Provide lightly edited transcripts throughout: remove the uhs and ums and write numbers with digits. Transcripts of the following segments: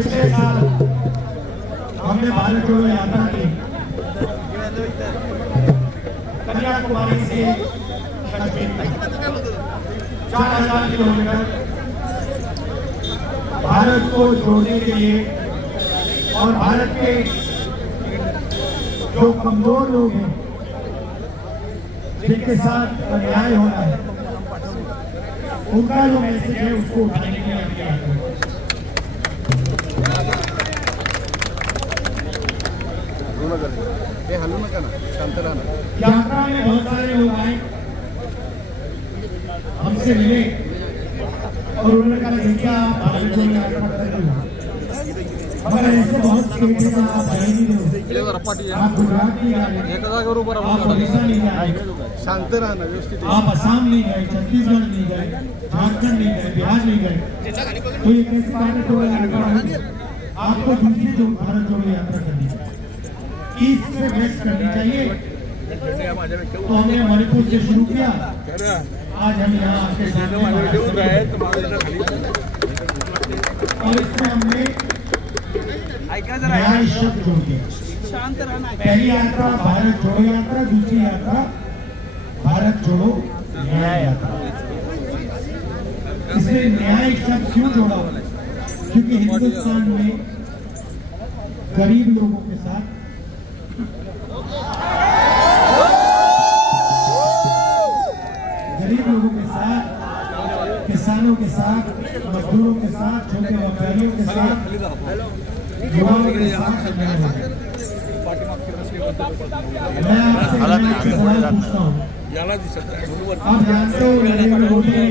पिछले साल हमने भारत जोड़ो यात्रा की कन्याकुमारी से कश्मीर तक 4000 किलोमीटर भारत को जोड़ने के लिए और भारत के जो कमजोर लोग हैं जिनके साथ अन्याय हो रहा है उनका जो मैसेज है उसको उठाने के लिए किया यात्रा में बहुत सारे लोग आए हमसे मिले और उन्होंने कहा देखिए आप भारत जोड़ो यात्रा करते हो मगर ऐसे बहुत स्टेट हैं आप आए नहीं हो आप गुजरात नहीं आए आप ओडिशा नहीं आए शांत रहना व्यवस्थित आप असम नहीं गए छत्तीसगढ़ नहीं गए झारखंड नहीं गए बिहार नहीं गए तो ये कैसे भारत जोड़ो यात्रा होगी आपको दूसरी जो भारत जोड़ो यात्रा करनी चाहिए ईस्ट से वेस्ट करनी चाहिए तो हमने मणिपुर से शुरू किया आज हम यहाँ और इसमें हमने न्याय शब्द जोड़ दिया पहली यात्रा भारत जोड़ो यात्रा दूसरी यात्रा भारत जोड़ो न्याय यात्रा इसमें न्याय शब्द क्यों जोड़ा क्योंकि हिंदुस्तान में गरीब लोगों के साथ किसानों के साथ मजदूरों के साथ छोटे व्यापारियों के साथ युवाओं के साथ मैं आपसे सवाल पूछता हूँ आप जानते हो नरेंद्र मोदी ने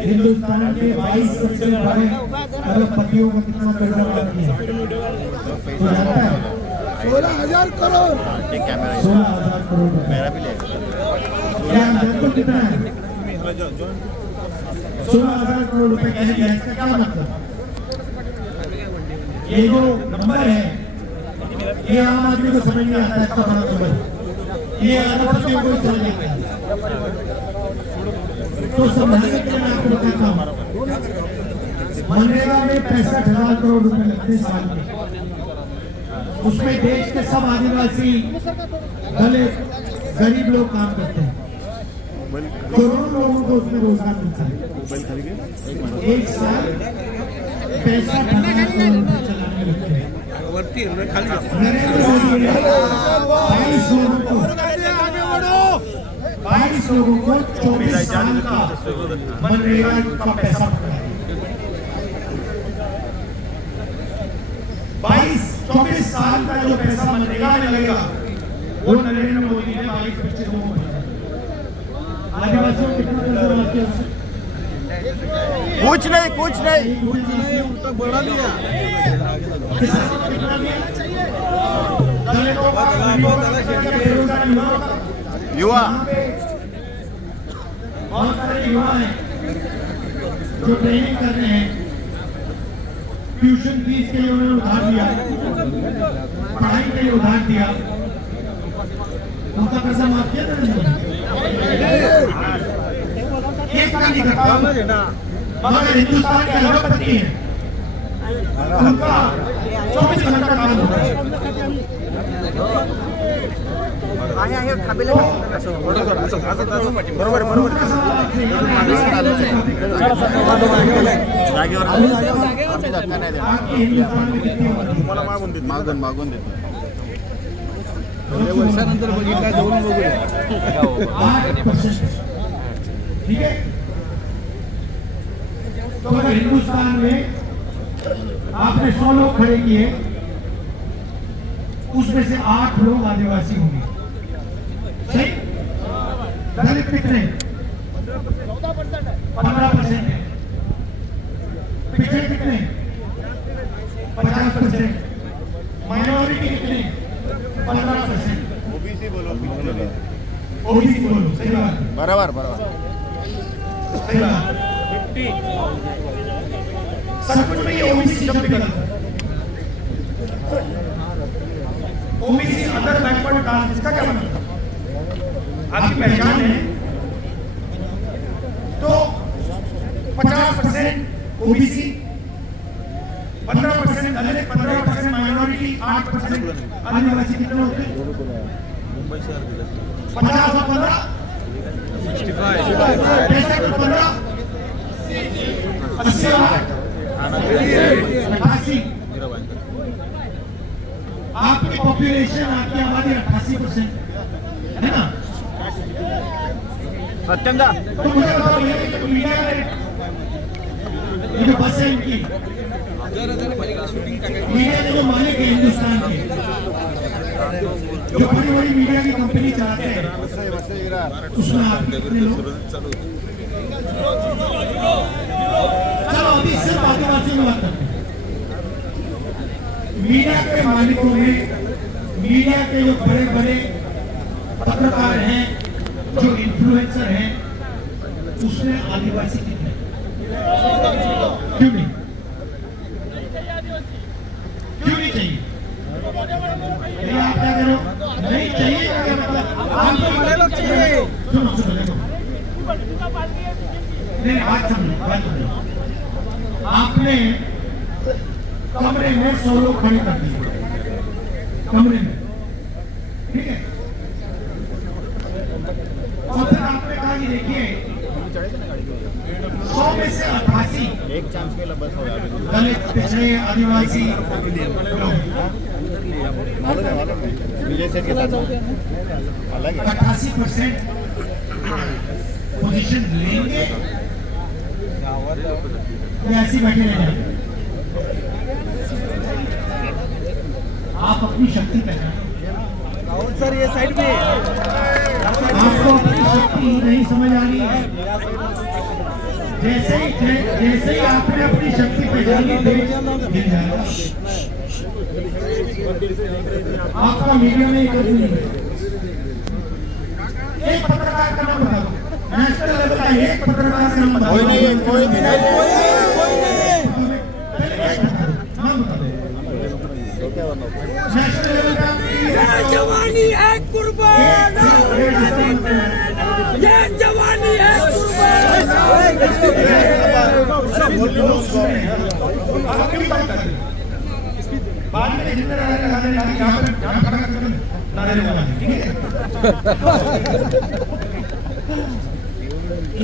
हिंदुस्तान के 22 सबसे बड़े अरबपतियों को कितना पैसा दिया तो जानता है 16,000 करोड़ 16,000 करोड़ मेरा भी ले कितना है 16,000 करोड़ रुपए कह दिया इसका क्या मतलब ये जो नंबर है ये आम आदमी को समझ नहीं आता इसका बड़ा नंबर ये अरबपतियों को समझ नहीं आता तो समझने के लिए मैं आपको बताता हूँ मनरेगा में 65,000 करोड़ रुपए लगते हैं साल में उसमें देश के सब आदिवासी दलित गरीब लोग काम करते हैं करोड़ों लोगों को उसमें रोजगार मिलता है एक साल 65,000 करोड़ रुपए चलाने लगते हैं नरेंद्र मोदी ने 22 लोगों को 24 साल का मनरेगा का पैसा पकड़ा 24 साल का जो पैसा मनरेगा में लगेगा वो नरेंद्र मोदी ने 22-25 लोगों को आदिवासियों कितना कुछ नहीं उल्टा बढ़ा दिया युवा बहुत सारे युवा हैं जो ट्रेनिंग कर रहे हैं ट्यूशन फीस के लिए उन्होंने उधार दिया पढ़ाई के लिए उधार दिया उनका पैसा माफ किया था मगर हिंदुस्तान के अरबपति हैं उनका 24 घंटा काम होता है मागून देतो वर्षानंतर बघितला जाऊन बघूया ठीक है तो अगर हिंदुस्तान में आपने 100 लोग खड़े किए उसमें से 8 लोग आदिवासी होंगे सही दलित कितने 15% है पिछड़े कितने 50% माइनॉरिटी कितने 15% ओबीसी बोलो सही बात बराबर सही बात 50 सब कुछ में ओबीसी शब्द गलत ओबीसी अदर बैकवर्ड कास्ट इसका क्या मतलब आपकी पहचान है तो 50% ओबीसी 15% दलित 15%, माइनॉरिटी 8%, आदिवासी कितने होते हैं? 50 और 15 65 15 80 88। आपकी पॉपुलेशन, आपकी आबादी 88% है ना? सत्यंगा तो मुझे बताओ ये मीडिया में ये जो बस है इनकी, मीडिया के जो मालिक है हिंदुस्तान के, जो बड़ी बड़ी मीडिया की कंपनी चलाते हैं, उसमें आप कितने लोग? चलो अभी सिर्फ आदिवासियों की बात करते हैं। मीडिया के मालिकों में, मीडिया के जो बड़े बड़े पत्रकार हैं, जो इन्फ्लुएंसर हैं, उसमें आदिवासी कितने? क्यों नहीं? क्यों नहीं चाहिए? आप क्या करो? नहीं चाहिए क्या मतलब? सुनो सुनो देखो, नहीं बात समझो, बात समझो। आपने कमरे में 100 लोग खड़े कर दिए, कमरे में, ठीक है? और फिर आपने कहा कि देखिए 100 में से 88 एक चांस के लिए बस हो गया दलित, पिछड़े, आदिवासी विजय सेठ के साथ अलग है 88% पोजीशन लेंगे या ऐसी बैठे रहेंगे? आप अपनी शक्ति पहचानें। सर ये साइड में आपको अपनी शक्ति नहीं समझ आ रही है। जैसे ही आपने अपनी शक्ति पहचानी, देश गिर जाएगा। आपका मीडिया में एक नहीं है। एक पत्रकार का नाम बताओ, नेशनल लेवल का एक पत्रकार का नाम बताओ। कोई नहीं है, कोई भी नहीं, नाम बताओ। नेशनल लेवल का जवानी है कुर्बान, ये जवानी है कुर्बान। बाद में जितने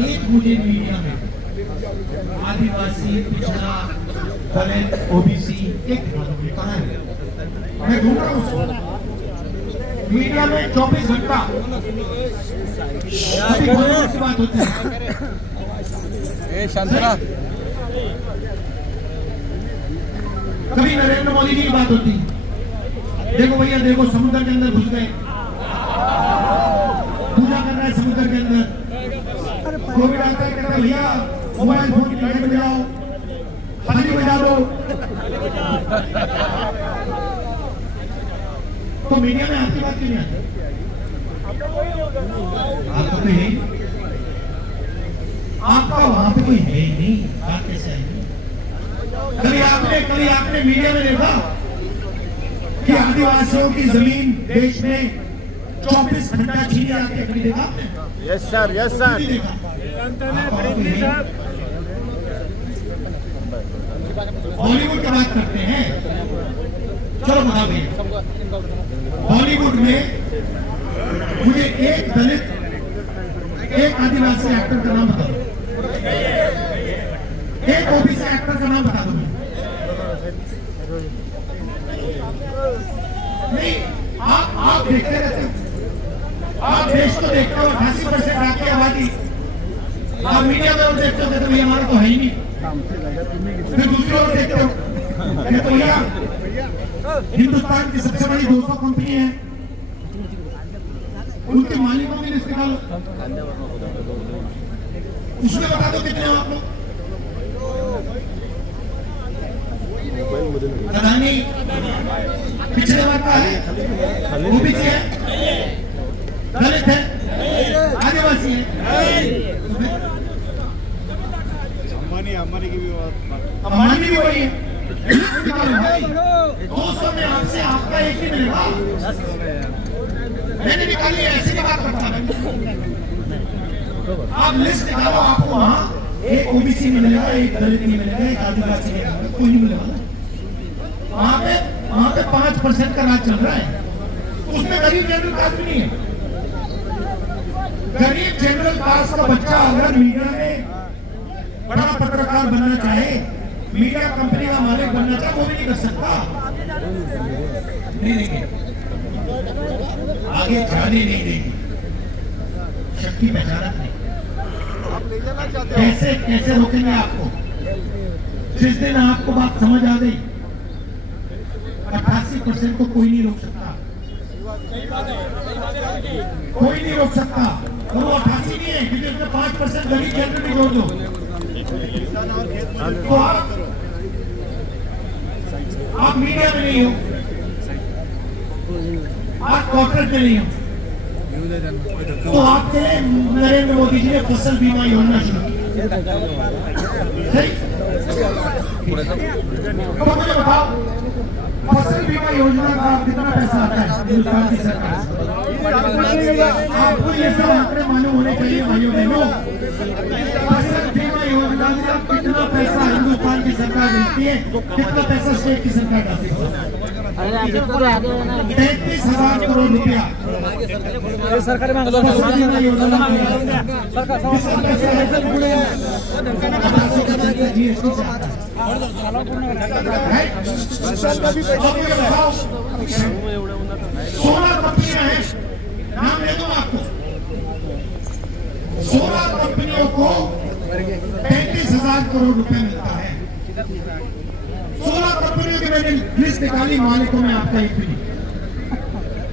एक मुझे मीडिया में आदिवासी, पिछड़ा, दलित, ओबीसी एक कहाँ है? मैं ढूंढ रहा हूँ मीडिया में 24 घंटा अभी की बात होती है। कभी नरेंद्र मोदी जी की बात होती, देखो भैया देखो समुद्र के अंदर घुस गए, पूजा कर रहा है समुद्र के अंदर। कोविड आता है, कहता है भैया मोबाइल फोन की लाइट बजाओ, हथेली बजा दो। तो मीडिया में आपकी बात क्यों नहीं आती? आपका कोई है, आपका वहां पे कोई है ही नहीं, बात कैसे आएगी? कभी आपने मीडिया में देखा कि आदिवासियों की जमीन देश में 24 घंटा छीनी जाती है? कभी देखा आपने? Yes sir, yes sir. Bollywood की बात करते हैं, चलो बता भैया, बॉलीवुड में मुझे एक दलित, एक आदिवासी एक्टर का नाम बता दो, एक ओबीसी एक्टर का नाम बता दो। नहीं, आप देखते रहते हो, आप देश को देखते हो, 88% आपकी आबादी, आप मीडिया में देखते हो तो भैया हमारा तो है ही नहीं। फिर दूसरी ओर देखते हो तो भैया हिंदुस्तान की सबसे बड़ी 200 कंपनी है, उनके मालिकों की लिस्ट निकालो, उसमें बता दो कितने हो आप लोग। अदानी पिछड़े वर्ग का है, ओबीसी है, दलित है, आदिवासी है, अंबानी भी वही है। 200 में आपसे आपका एक ही मिलेगा। मैंने निकाली, ऐसी बात करता है। आप लिस्ट निकालो, आपको वहाँ एक ओबीसी नहीं मिलेगा, एक दलित नहीं मिलेगा, एक आदिवासी नहीं मिलेगा, कोई नहीं मिलेगा। वहां पे 5% का राज चल रहा है, उसमें गरीब जनरल कास्ट नहीं है। गरीब जनरल कास्ट का बच्चा अगर मीडिया में बड़ा पत्रकार बनना चाहे, मीडिया कंपनी का मालिक बनना चाहे, वो भी नहीं कर सकता। नहीं देंगे, आगे जाने नहीं देंगे। शक्ति पहचानत नहीं, कैसे कैसे रोकेंगे आपको? जिस दिन आपको बात समझ आ गई, 88% को कोई नहीं रोक सकता, कोई नहीं रोक सकता। और वो 88 नहीं है, क्योंकि उसमें 5% गरीब जनरल भी जोड़ दो तो आप मीडिया में नहीं हो, आप कॉर्पोरेट में नहीं हो, तो आपके लिए नरेंद्र मोदी जी ने फसल बीमा योजना शुरू की। तो मुझे बताओ, फसल बीमा योजना का कितना पैसा आता है हिंदुस्तान की सरकार? आपको ये सब आंकड़े मालूम होने चाहिए भाइयों बहनों। फसल बीमा योजना से कितना पैसा हिंदुस्तान की सरकार देती है, कितना पैसा स्टेट की सरकार डालती है? 33,000 करोड़ रुपया सरकार जीएसटी से आता है। 16 कंपनियां हैं, नाम ले दूं आपको। 16 कंपनियों को 33,000 करोड़ रुपए मिलता है। 16 कंपनियों की मैंने लिस्ट निकाली, मालिकों में आपका एक भी नहीं,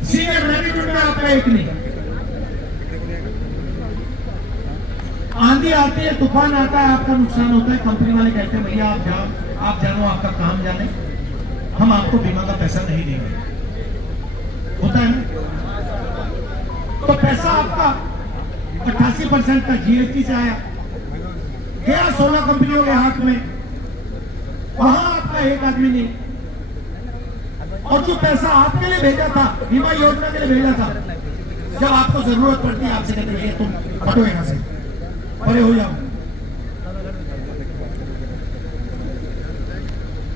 सीनियर मैनेजमेंट में आपका एक नहीं। आंधी आती है, तूफान आता है, आपका नुकसान होता है, कंपनी वाले कहते हैं भैया आप जाओ, आप जानो, आपका काम जाने, हम आपको बीमा का पैसा नहीं देंगे। होता है ना? तो पैसा आपका 88% का जीएसटी से आया, गया 16 कंपनियों के हाथ में, वहां आपका एक आदमी नहीं। और जो पैसा आपके लिए भेजा था, बीमा योजना के लिए भेजा था, जब आपको जरूरत पड़ती है आपसे कहते हैं तुम हटो यहां से, परे हो जाओ,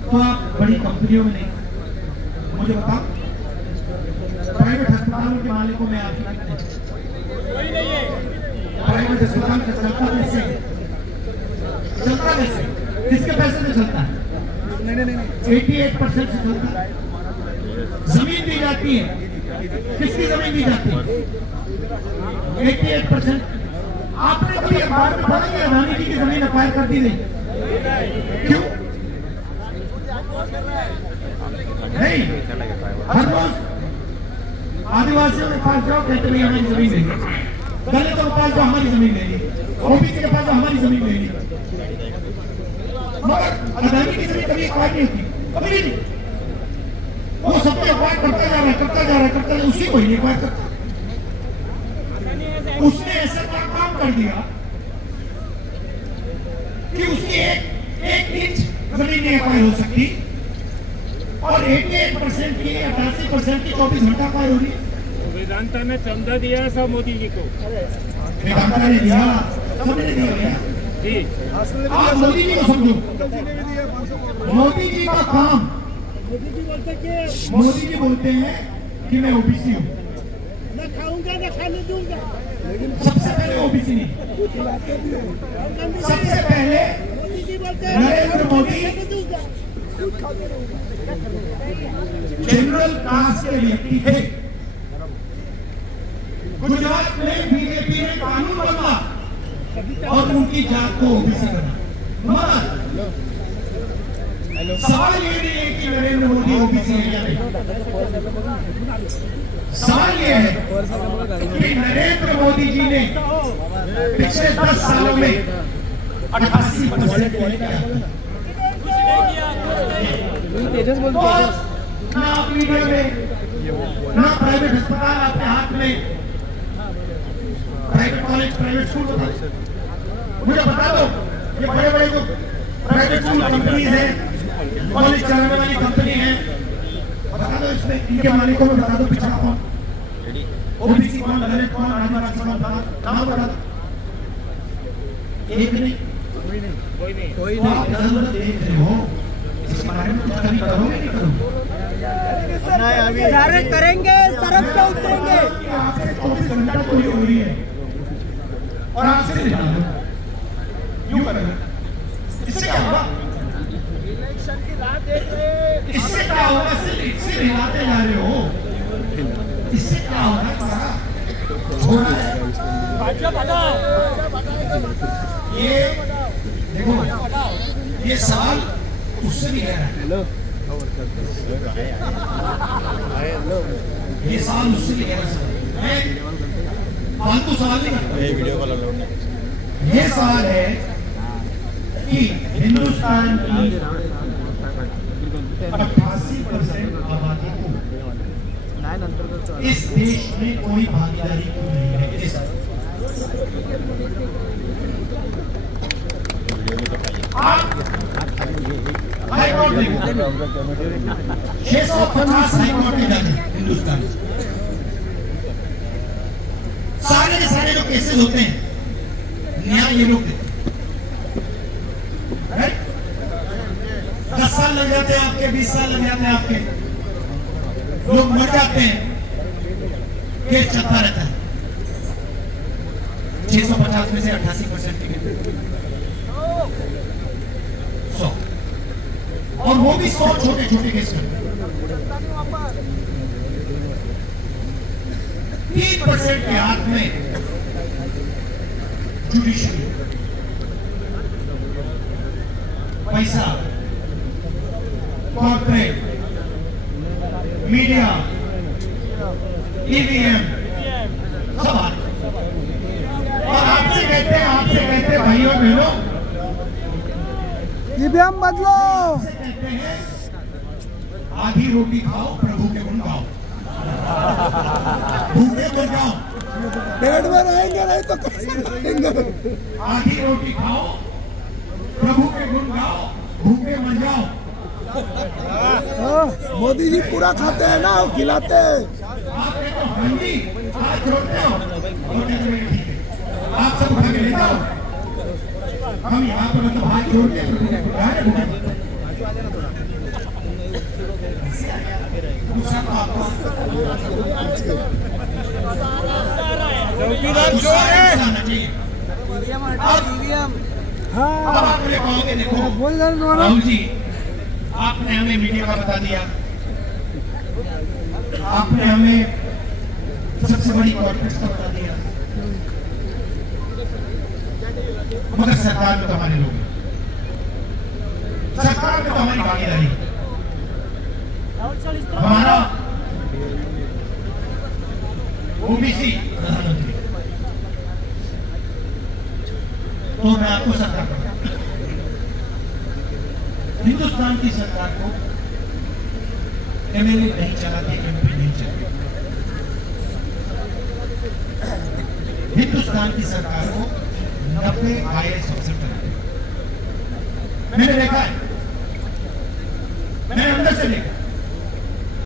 तो आप बड़ी कंपनियों में नहीं। मुझे बताओ, प्राइवेट अस्पतालों के मालिकों में आप प्राइवेट अस्पताल का चलता कैसे? चलता कैसे? किसके पैसे से चलता है? 88% से चलता है। जमीन दी जाती है, किसकी जमीन दी जाती है? 88%। आपने कभी अखबार में पढ़ा कि अदानी जी की जमीन अक्वायर कर दी गई? क्यों नहीं? हर रोज आदिवासियों के पास जाओ, कहते हैं हमारी जमीन देंगे, दलितों के पास जाओ हमारी जमीन लेनी, ओबीसी के पास जाओ हमारी जमीन लेनी। मगर अदानी की जमीन कभी एक्वायर नहीं होती, कभी नहीं। वो सबको एक्वायर करता जा रहा है, करता जा रहा है, करता जा रहा है, उसी को ही एक्वायर करता। उसने ऐसा काम कर दिया कि उसकी एक इंच जमीन नहीं एक्वायर हो सकती, और 88% की 88% की 24 घंटा एक्वायर हो रही है। वेदांता ने चंदा दिया सब मोदी जी को, वेदांता ने दिया, सबने दिया जी। आप मोदी जी को समझो, मोदी जी का काम, मोदी जी बोलते हैं कि मैं ओबीसी हूँ, न खाऊंगा न खाने दूंगा, सबसे पहले ओबीसी नहीं, सबसे पहले नरेंद्र मोदी जनरल कास्ट के व्यक्ति थे। गुजरात में बीजेपी ने कानून बदला और उनकी जात को ओबीसी बना। मगर सवाल ये नहीं है कि नरेंद्र मोदी ओबीसी है या नहीं, सवाल ये है कि नरेंद्र मोदी जी ने पिछले 10 सालों में 88% किया। ना आप मीडिया में, ना प्राइवेट अस्पताल आपके हाथ में, प्राइवेट कॉलेज, प्राइवेट स्कूल होता है। मुझे बता दो, ये बड़े बड़े जो प्राइवेट स्कूल कंपनी है, कॉलेज चलाने वाली कंपनी है, बता दो इसमें इनके मालिकों में बता दो पिछड़ा कौन, ओबीसी कौन, दलित कौन, आदिवासी कौन, नाम बता दो। एक नहीं, कोई नहीं। आप जरूरत देख रहे हो, इस बारे में कुछ कभी करोगे नहीं करोगे? सारे करेंगे, सड़क पे उतरेंगे। आपसे 24 घंटा चोरी हो रही है और आपसे नहीं जाना यूं करेंगे, इससे क्या होगा? इलेक्शन की राह देख रहे, इससे क्या होगा? इससे हिलाते जा रहे हो, इससे क्या होगा? छोड़ा है ये, देखो ये सवाल उससे भी गहरा है, ये सवाल उससे भी गहरा सवाल, मैं फालतू सवाल नहीं करता, वीडियो कॉल अलाउड नहीं। ये सवाल है कि हिंदुस्तान की 88% आबादी को इस देश में कोई भागीदारी क्यों नहीं है? हाईकोर्ट 650 हाईकोर्ट में जाते हिंदुस्तान, सारे के सारे जो केसेस होते हैं न्याय ये लोग देते हैं। 10 साल लग जाते हैं आपके, 20 साल लग जाते हैं आपके, लोग मर जाते हैं, केस चलता रहता है। 650 में से 88% टिकट 100, और वो भी 100 छोटे छोटे केस में। 3% के हाथ में जुडिशरी, पैसा, कॉर्पोरेट, मीडिया, ईवीएम सब आते, और आपसे कहते हैं भाइयों बहनों, ईवीएम बदलो। कहते हैं आधी रोटी खाओ, प्रभु के गुण गाओ, भूखे मर जाओ, पेट में रहेंगे नहीं तो कैसे रहेंगे? आधी रोटी खाओ, प्रभु के गुण गाओ, भूखे मर जाओ। मोदी जी पूरा खाते हैं ना, वो खिलाते हैं। आपने तो हंडी हाथ जोड़ते हो, ठीक है, आप सब उठा के ले जाओ, हम यहाँ पर मतलब हाथ जोड़ते हैं, राहुल जी, आपने हमें मीडिया का बता दिया, आपने हमें सबसे बड़ी कॉर्पोरेट्स का बता दिया, मगर सरकार में तो हमारे लोग, सरकार में तो हमारी भागीदारी, हमारा ओबीसी प्रधानमंत्री, तो मैं आपको सरकार करता हूं, हिंदुस्तान की सरकार को एमएलए नहीं चलाते, एमपी नहीं चलाते, हिंदुस्तान की सरकार को 90 IAS अफसर चलाते। मैंने देखा है